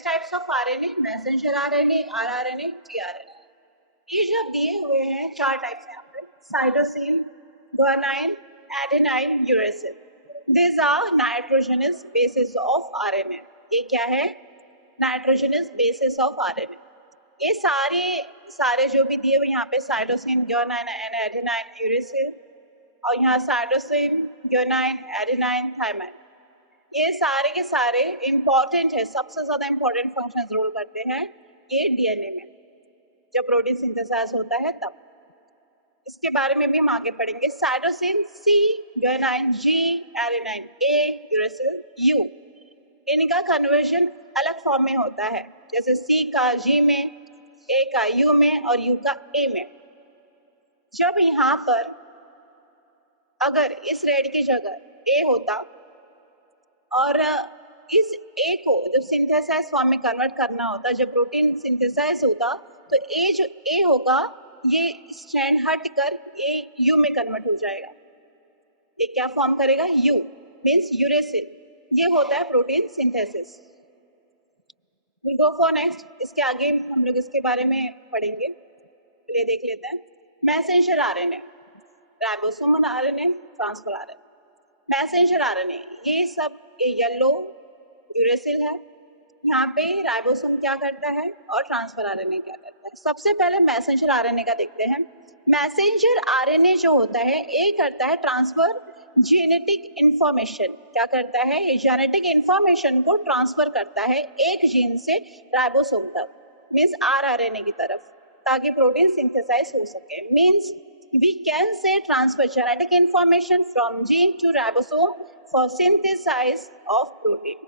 Next types of RNA, messenger RNA, rRNA, tRNA. ये जब दिए हुए हैं 4 टाइप्स हैं यहाँ पे, cytosine, guanine, adenine, uracil. These are nitrogenous bases of RNA. ये क्या है? Nitrogenous bases of RNA. ये सारे जो भी दिए हुए यहाँ पे साइटोसिन, गुआनाइन, एडेनाइन, यूरेसिल, और यहाँ साइटोसिन, गुआनाइन, एडेनाइन, थायमाइन, ये सारे के सारे इंपॉर्टेंट है, सबसे ज्यादा इंपॉर्टेंट फंक्शंस रोल करते हैं ये डीएनए में जब प्रोटीन सिंथेसाइज होता है तब। इसके बारे में भी हम आगे पढ़ेंगे। Cytosine C, guanine G, adenine A, uracil U. इनका कन्वर्जन अलग फॉर्म में होता है, जैसे सी का जी में, ए का यू में और यू का ए में। जब यहाँ पर अगर इस रेड की जगह ए होता और इस ए को जब सिंथेसाइज फॉर्म में कन्वर्ट करना होता, जब प्रोटीन सिंथेसाइज होता, तो ए जो ए होगा ये स्ट्रैंड हट कर ए यू में कन्वर्ट हो जाएगा। ये क्या फॉर्म करेगा? You, means uracil. ये होता है protein synthesis. Will go for next. इसके आगे हम लोग इसके बारे में पढ़ेंगे, चलिए देख लेते हैं। Messenger RNA, ribosomal RNA, transfer RNA. Messenger RNA ये सब येलो यूरेसिल है। यहाँ पे राइबोसोम क्या करता है और ट्रांसफर आरएनए क्या करता है। सबसे पहले मैसेंजर आरएनए का देखते हैं। मैसेंजर आरएनए जो होता है ये करता है ट्रांसफर जेनेटिक इंफॉर्मेशन। क्या करता है? ये जेनेटिक इंफॉर्मेशन को ट्रांसफर करता है एक जीन से राइबोसोम तक, मीन्स आरआरएनए की तरफ, ताकि प्रोटीन सिंथेसाइज हो सके। Means we can say transfer genetic information from gene to ribosome for synthesis of protein.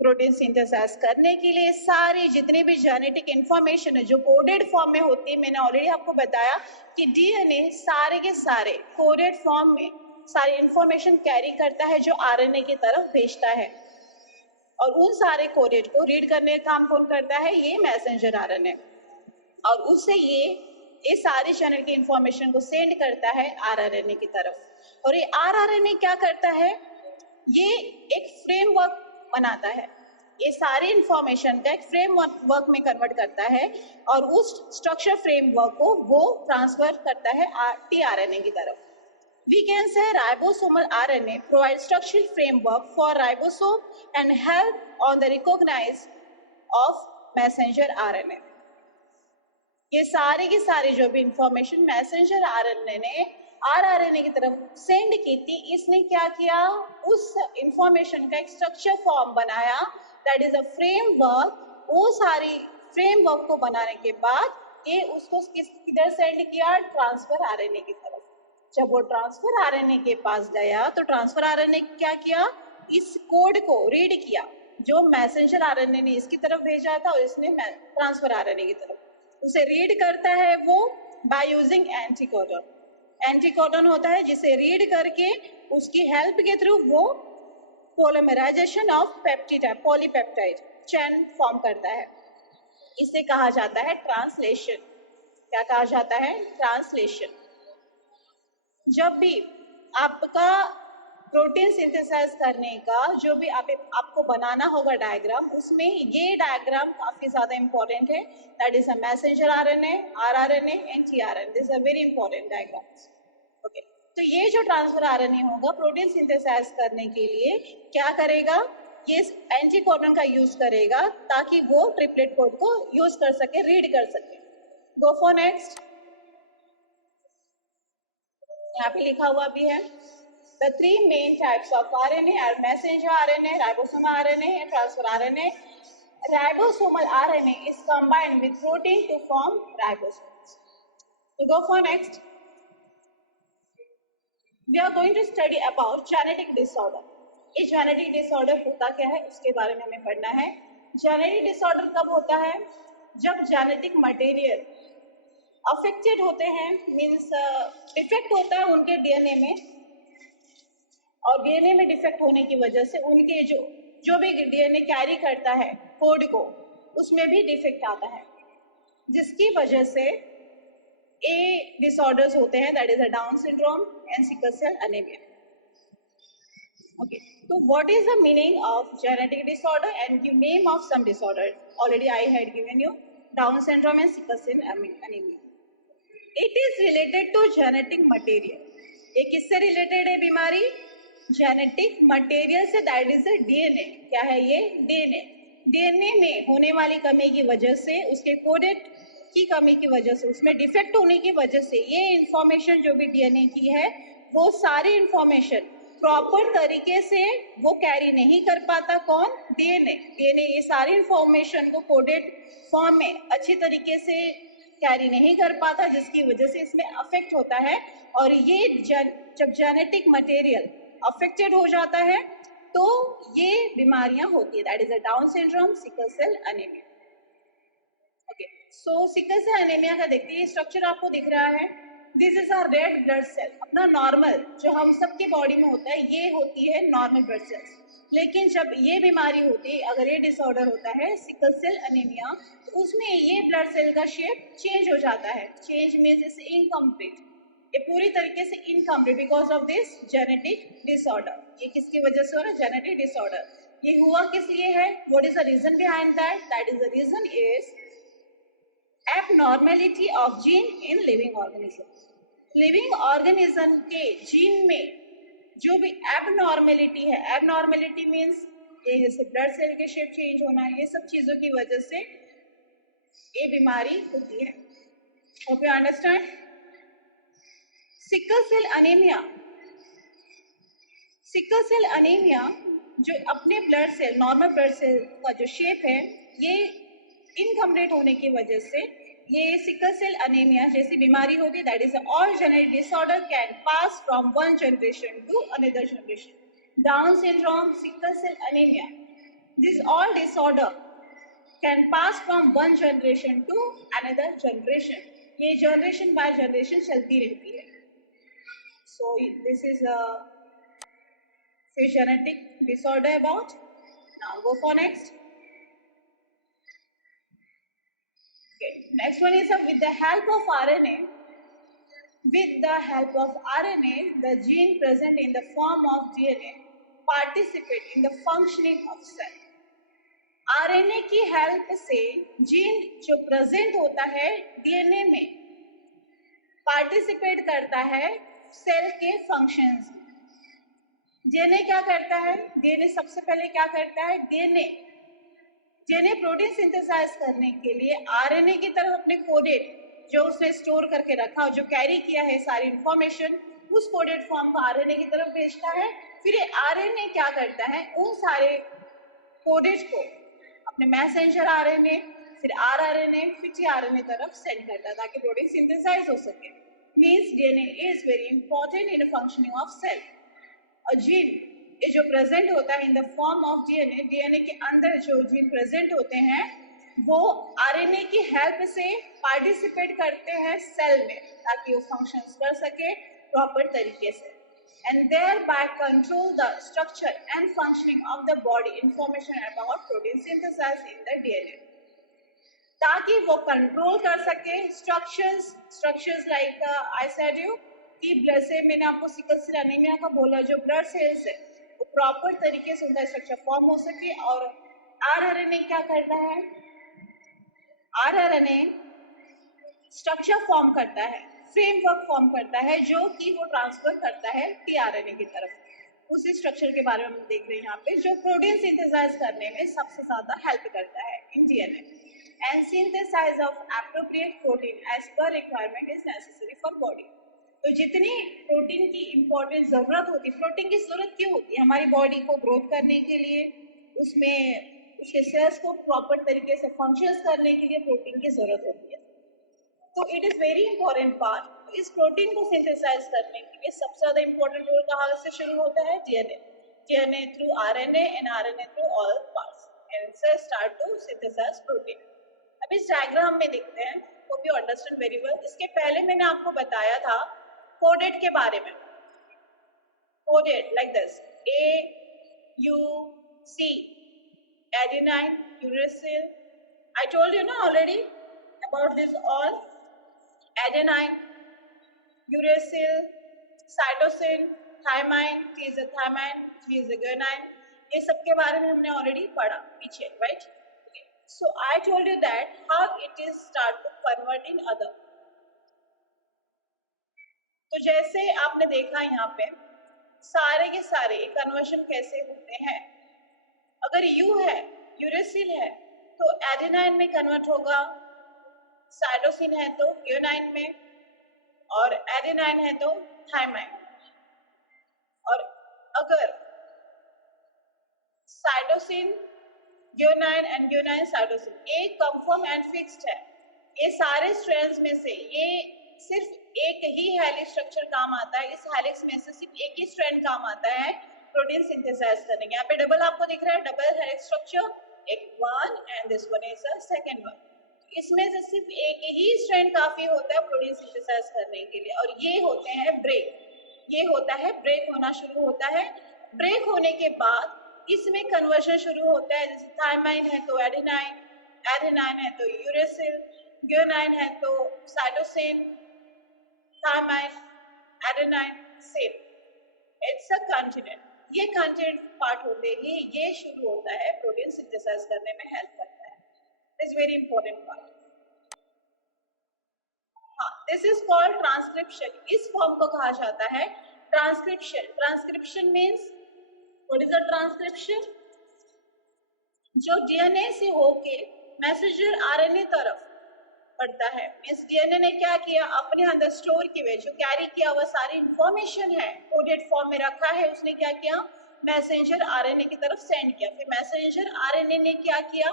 Protein synthesize करने के लिए सारी जितनी भी जेनेटिक इंफॉर्मेशन है जो कोडेड फॉर्म में होती है, मैंने ऑलरेडी आपको बताया कि डीएनए सारे के सारे कोडेड फॉर्म में सारी इंफॉर्मेशन कैरी करता है जो आरएनए की तरफ भेजता है, और उन सारे कोडेड को रीड करने का काम कौन करता है? ये मैसेंजर आरएनए, और उससे ये सारी चैनल की इंफॉर्मेशन को सेंड करता है आरआरएनए की तरफ। और ये आरआरएनए क्या करता है? ये एक फ्रेमवर्क बनाता है, ये सारी इंफॉर्मेशन का एक फ्रेमवर्क में कन्वर्ट करता है, और उस स्ट्रक्चर फ्रेमवर्क को वो ट्रांसफर करता है टीआरएनए की तरफ। We can say ribosomal RNA provides structural framework for ribosome and help on the recognition of messenger RNA. ये सारी की सारी जो भी इंफॉर्मेशन मैसेंजर आरएनए ने आरआरएनए की तरफ सेंड की थी, इसने क्या किया? उस इंफॉर्मेशन का एक स्ट्रक्चर फॉर्म बनाया, दैट इज अ फ्रेमवर्क। वो सारी फ्रेमवर्क को बनाने के बाद ये उसको किधर सेंड किया? ट्रांसफर आरएनए की तरफ। जब वो ट्रांसफर आरएनए के पास गया तो ट्रांसफर आरएनए क्या किया? इस कोड को रीड किया जो मैसेंजर आरएनए ने इसकी तरफ भेजा था और इसने ट्रांसफर आरएनए की तरफ, उसे रीड करता है वो बाय यूजिंग एंटीकोडन। एंटीकोडन होता है जिसे रीड करके उसकी हेल्प के थ्रू वो polymerization of peptide, polypeptide chain form करता है। इसे कहा जाता है ट्रांसलेशन। क्या कहा जाता है? ट्रांसलेशन। जब भी आपका प्रोटीन सिंथेसाइज करने का जो भी आपको बनाना होगा डायग्राम, उसमें ये डायग्राम काफी ज्यादा इंपॉर्टेंट है, that is a messenger RNA, rRNA and tRNA. This are very important diagrams. Okay, तो ये जो ट्रांसफर आरएनए होगा प्रोटीन सिंथेसाइज करने के लिए क्या करेगा? ये एंटीकोडन का यूज करेगा ताकि वो ट्रिपलेट कोड को यूज कर सके, रीड कर सके। Go for next. यहाँ पे लिखा हुआ भी है, the three main types of RNA are messenger RNA, ribosomal RNA and transfer RNA. Ribosomal RNA is combined with protein to form ribosomes. So go for next. We are going to study about genetic disorder. ये genetic disorder होता क्या है उसके बारे में हमें पढ़ना है। Genetic disorder कब होता है? जब genetic material अफेक्टेड होते हैं, मीन्स डिफेक्ट होता है उनके डीएनए में, और डीएनए में डिफेक्ट होने की वजह से उनके जो भी डीएनए कैरी करता है कोड को, उसमें भी डिफेक्ट आता है, जिसकी वजह से ए डिसऑर्डर्स होते हैं, that is a Down syndrome and sickle cell anaemia. Okay, so what is the meaning of genetic disorder and give name of some disorders? Already I had given you Down syndrome and sickle cell anemia. It is related to genetic material. ये किससे related है बीमारी? Genetic material से, that is the DNA. क्या है ये? DNA. DNA में होने वाली कमी की वजह से, उसके कोडेड की कमी की वजह से, उसमें डिफेक्ट होने की वजह से ये इंफॉर्मेशन जो भी डीएनए की है, वो सारी इंफॉर्मेशन प्रॉपर तरीके से वो कैरी नहीं कर पाता। कौन? डीएनए। डीएनए ये सारी इंफॉर्मेशन को कोडेड फॉर्म में अच्छी तरीके से कैरी नहीं कर पाता, जिसकी वजह से इसमें अफेक्ट होता है। और ये जब जेनेटिक मटेरियल अफेक्टेड हो जाता है तो ये बीमारियां होती है। That is a Down syndrome, sickle cell anaemia. Okay, so sickle cell anaemia का देखते हैं, स्ट्रक्चर आपको दिख रहा है। This is a red blood cell. अपना नॉर्मल जो हम सबके बॉडी में होता है, ये होती है नॉर्मल ब्लड सेल्स। लेकिन जब ये बीमारी होती है, अगर ये डिसऑर्डर होता है सिकल सेल एनीमिया, तो उसमें ये ब्लड सेल का शेप चेंज हो जाता है। चेंज मीन्स इट्स इनकम्प्लीट, ये पूरी तरीके से incomplete because of this genetic disorder. ये किसकी वजह से हो रहा है? Genetic disorder. ये हुआ किस लिए है? What is the reason behind that? That is the reason is abnormality of gene in living organism. Living organism के जीन में जो भी एबनॉर्मेलिटी है, एबनॉर्मेलिटी मीन्स ये जैसे ब्लड सेल के शेप चेंज होना, ये सब चीजों की वजह से ये बीमारी होती है। Hope you understand. Sickle cell anaemia, sickle cell anaemia जो अपने blood cell, normal blood cell का जो शेप है, ये इनकम्प्लीट होने की वजह से ये सिकल सेल एनीमिया जैसी बीमारी होगी। That is all genetic disorder can pass from one generation to another generation. Down syndrome, sickle cell anaemia, this all disorder can pass from one generation to another generation. ये generation by generation चलती रहती है। So this is a genetic disorder about. Now go for next. Okay, next one is with the help of RNA. With the help of RNA, the gene present in the form of DNA participate in the functioning of cell. RNA की help से gene जो present होता है DNA में, participate करता है cell के functions में। डीएनए क्या करता है? डीएनए सबसे पहले क्या करता है? डीएनए प्रोटीन सिंथेसाइज करने के लिए आरएनए की तरफ अपने कोडेड जो उसने स्टोर करके रखा और जो कैरी किया है सारी इंफॉर्मेशन, उस कोडेड फॉर्म को आरएनए की तरफ भेजता है। फिर ये आरएनए क्या करता है? उन सारे कोडेड को अपने मैसेंजर आरएनए, फिर आरआरएनए, फिर टीआरएनए तरफ सेंड करता है ताकि प्रोटीन सिंथेसाइज हो सके। Means DNA is very important in functioning of cell. और जीन ये जो प्रेजेंट होता है in the form of DNA, DNA के अंदर जो जीन प्रेजेंट होते हैं वो आरएनए की हेल्प से पार्टिसिपेट करते हैं सेल में ताकि वो फंक्शंस कर सके प्रॉपर तरीके से, and thereby control the structure and functioning of the body, information about protein synthesis in the DNA, ताकि वो कंट्रोल कर सके structures like I said you कि ब्लड से, मैंने आपको सिकल सेल एनीमिया का बोला, जो ब्लड सेल्स है वो प्रॉपर तरीके से उनका स्ट्रक्चर फॉर्म हो सके। और आरआरएनए क्या करता है? आरआरएनए स्ट्रक्चर फॉर्म करता है, फ्रेमवर्क फॉर्म करता है, जो कि वो ट्रांसफर करता है टीआरएनए की तरफ। उसी स्ट्रक्चर के बारे में हम देख रहे हैं यहाँ पे, जो प्रोटीन सिंथेसाइज करने में सबसे ज्यादा हेल्प करता है in DNA. And synthesize of appropriate protein as पर requirement is necessary for body. तो जितनी प्रोटीन की इंपॉर्टेंट जरूरत होती है, प्रोटीन की जरूरत क्यों होती है? हमारी बॉडी को ग्रोथ करने के लिए, उसमें उसके सेल्स को प्रॉपर तरीके से फंक्शंस करने के लिए प्रोटीन की जरूरत होती है। तो it is very important part. इस प्रोटीन को सिंथेसाइज करने के लिए सबसे ज्यादा इंपॉर्टेंट रोल कहाँ से शुरू होता है? DNA. DNA through RNA and RNA through all parts, and cells start to synthesize protein. अब इस डायग्राम में देखते हैं, hope you understand very well. इसके पहले मैंने आपको बताया था कोडेड के बारे में। Coded like this, A U C, adenine, uracil. I told you already about this all. Adenine, uracil, cytosine, thymine, T is a thymine, G is a guanine. ये सब के बारे में हमने ऑलरेडी पढ़ा पीछे, right? So I told you that how it is start to convert in other. तो जैसे आपने देखा यहाँ पे सारे के सारे कन्वर्शन कैसे होते हैं. अगर U है, यूरेसिल है, तो एडेनाइन में कन्वर्ट होगा, साइटोसिन है तो ग्यूनाइन में, और एडेनाइन है तो थायमाइन. और अगर cytosine, guanine and guanine cytosine एक कंफर्म एंड फिक्स्ड है, ये सारे स्ट्रैंड्स में से ये सिर्फ एक ही हेलिक्स स्ट्रक्चर काम आता है, इस हेलिक्स में से सिर्फ एक ही स्ट्रैंड काम आता है प्रोटीन सिंथेसाइज करने के. यहाँ पे डबल आपको दिख रहा है, डबल हेलिक्स स्ट्रक्चर, एक one and this one is a second one. इसमें से सिर्फ एक ही स्ट्रैंड काफी होता है प्रोटीन सिंथेसाइज करने के लिए, और ये होते हैं ब्रेक. ये होता है ब्रेक होना शुरू होता है. ब्रेक होने के बाद इसमें कन्वर्शन शुरू होता है, जैसे थायमाइन है तो एडेनाइन, एडेनाइन है तो यूरेसिल, ग्यूनाइन है तो cytosine, thymine, adenine, same. It's a continued. ये कंटिन्यूट पार्ट होते ही ये शुरू होता है प्रोटीन सिंथेसाइज करने में हेल्प करता है. This very important part. हाँ, दिस इज कॉल्ड ट्रांसक्रिप्शन. इस फॉर्म को कहा जाता है transcription. Transcription means what is a transcription? जो डीएनए से होके मैसेंजर आरएनए तरफ बढ़ता है. मीन्स डीएनए ने क्या किया, अपने अंदर स्टोर किए जो कैरी किया हुआ सारी इंफॉर्मेशन है कोडेड फॉर्म में रखा है, उसने क्या किया, मैसेंजर आरएनए की तरफ सेंड किया. फिर मैसेंजर आरएनए ने क्या किया,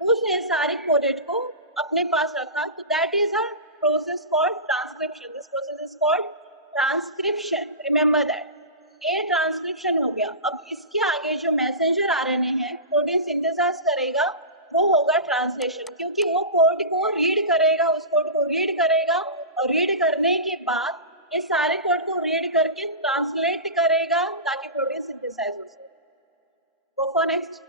उसने सारी कोडेड को अपने पास रखा. तो that is a process called transcription. This process is called transcription. Remember that. ये ट्रांसक्रिप्शन हो गया. अब इसके आगे जो मैसेंजर आरएनए है प्रोटीन सिंथेसाइज करेगा, वो होगा ट्रांसलेशन. क्योंकि वो कोड को रीड करेगा, उस कोड को रीड करेगा, और रीड करने के बाद ये सारे कोड को रीड करके ट्रांसलेट करेगा ताकि प्रोटीन सिंथेसाइज हो सके. Go for next.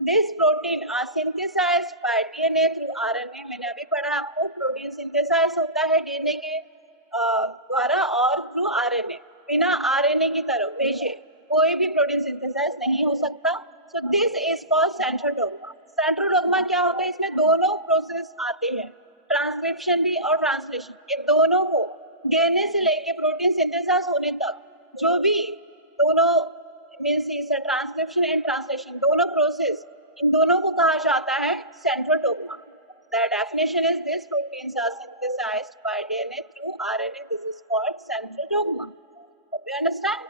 This protein are synthesized by DNA through RNA. मैंने अभी पढ़ा आपको, प्रोटीन सिंथेसाइज होता है डीएनए के द्वारा और थ्रू आरएनए. बिना आरएनए की तरफ भेजे कोई भी प्रोटीन सिंथेसाइज नहीं हो सकता. So this is called central dogma. Central dogma क्या होता है, इसमें दोनों प्रोसेस आते हैं, ट्रांसक्रिप्शन भी और ट्रांसलेशन. ये दोनों को डीएनए से लेके प्रोटीन सिंथेसाइज होने तक जो भी दोनों मीन्स इस ट्रांसक्रिप्शन एंड ट्रांसलेशन दोनों प्रोसेस, इन दोनों को कहा जाता है सेंट्रोडोग्मा. The definition is these proteins are synthesized by DNA through RNA. This is called centrodogma. Hope you understand?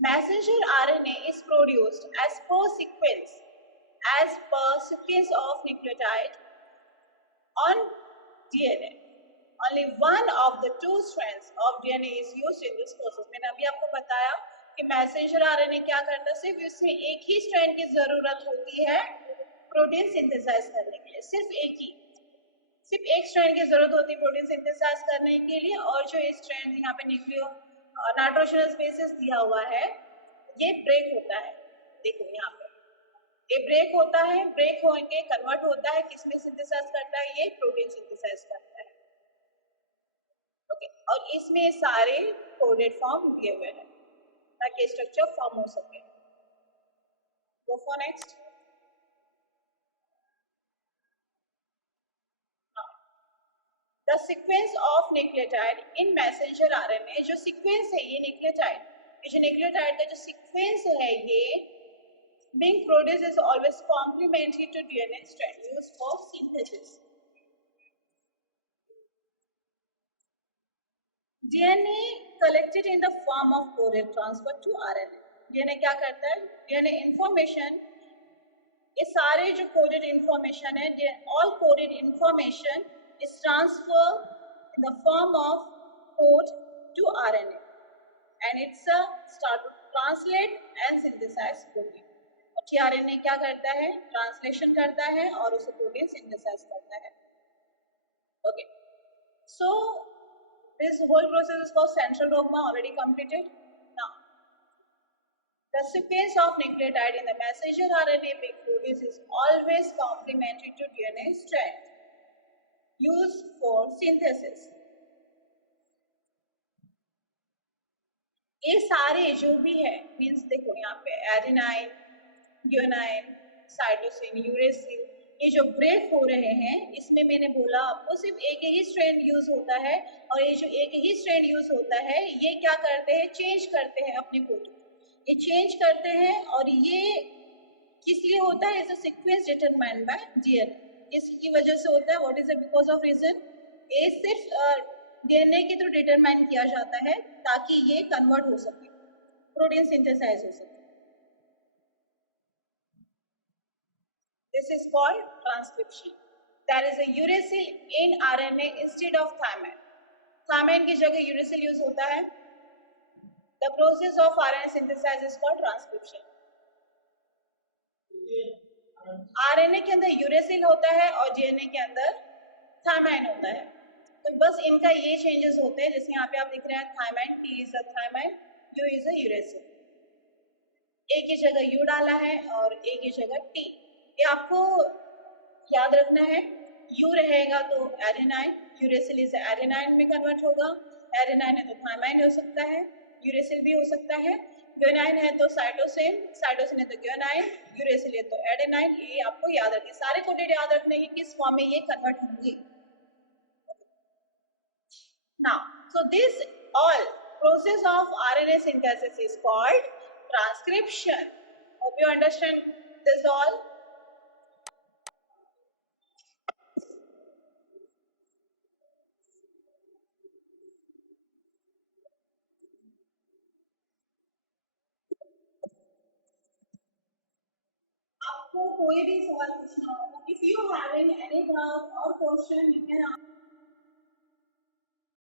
Messenger RNA is produced as per sequence of nucleotide on DNA. Only one of the two strands of DNA is used in this process. मैंने अभी आपको बताया कि messenger RNA क्या करता है, सिर्फ इसमें एक ही स्ट्रैंड की जरूरत होती है प्रोटीन सिंथेसाइज करने के लिए. सिर्फ एक स्ट्रैंड की जरूरत होती है प्रोटीन सिंथेसाइज करने के लिए. और जो स्ट्रैंड यहाँ पे न्यूक्लियो नाइट्रोजनस बेसिस दिया हुआ है, ये ब्रेक होता है. देखो यहाँ पे ये ब्रेक होता है, ब्रेक होके कन्वर्ट होता है, किसमें सिंथेसाइज करता है, ये प्रोटीन सिंथेसाइज करता है. ओके, और इसमें सारे कोडेड फॉर्म दिए हुए हैं ताकि स्ट्रक्चर फॉर्म हो सके. Go for next. The sequence of nucleotide in messenger RNA, जो sequence है ये nucleotide, ये जो nucleotide का जो sequence है ये being produced is always complementary to DNA strand used for synthesis. DNA collected in the form of coded transfer to RNA. DNA क्या करता है, DNA information, ये सारे जो coded information है, all coded information is transferred in the form of code to RNA, and it's a start to translate and synthesize protein. और tRNA क्या करता है, ट्रांसलेशन करता है और उसे प्रोटीन सिंथेसाइज करता है. Okay, so this whole process is called centrodogma, already completed. Now, the sequence of nucleotide in the messenger RNA being produced is always complementary to DNA strand used for synthesis. ये सारे जो भी है means देखो यहाँ पे adenine, guanine, cytosine, uracil, ये जो ब्रेक हो रहे हैं इसमें मैंने बोला आपको सिर्फ एक ही स्ट्रैंड यूज होता है, और ये जो एक ही स्ट्रैंड यूज होता है ये क्या करते हैं, चेंज करते हैं अपने कोड, ये चेंज करते हैं, और ये किस लिए होता है, is a sequence determined by DNA, इसकी वजह से होता है। What is the because of reason, ये सिर्फ डीएनए के थ्रू डिटरमाइन किया जाता है ताकि ये कन्वर्ट हो सके, प्रोटीन सिंथेसाइज हो सके। This is called transcription. There is a uracil in RNA instead of thymine, thymine की जगह यूरेसिल यूज होता है। The process of RNA synthesize is called transcription. RNA के अंदर यूरेसिल होता है और डीएनए के अंदर थायमाइन होता है, तो बस इनका ये चेंजेस होते हैं, जैसे यहाँ पे आप दिख रहे हैं thymine, T is a thymine, U is a uracil, A की जगह यू डाला है और ए की जगह टी, ये आपको याद रखना है। यू रहेगा तो एडेनाइन, यूरेसिल इज एडेनाइन में कन्वर्ट होगा, एडेनाइन है तो थायमाइन हो सकता है, यूरेसिल भी हो सकता है, गुआनाइन है तो साइटोसिन, साइटोसिन है तो गुआनाइन, यूरेसिल है तो एडेनाइन, ये आपको याद रखिए, सारे कोडेड याद रखने की किस फॉर्म में ये कन्वर्ट होंगे। Now, so this all process of RNA synthesis is called transcription. Hope you understand this all. आपको कोई भी सवाल पूछना हो, if you having any doubt or question, you can ask.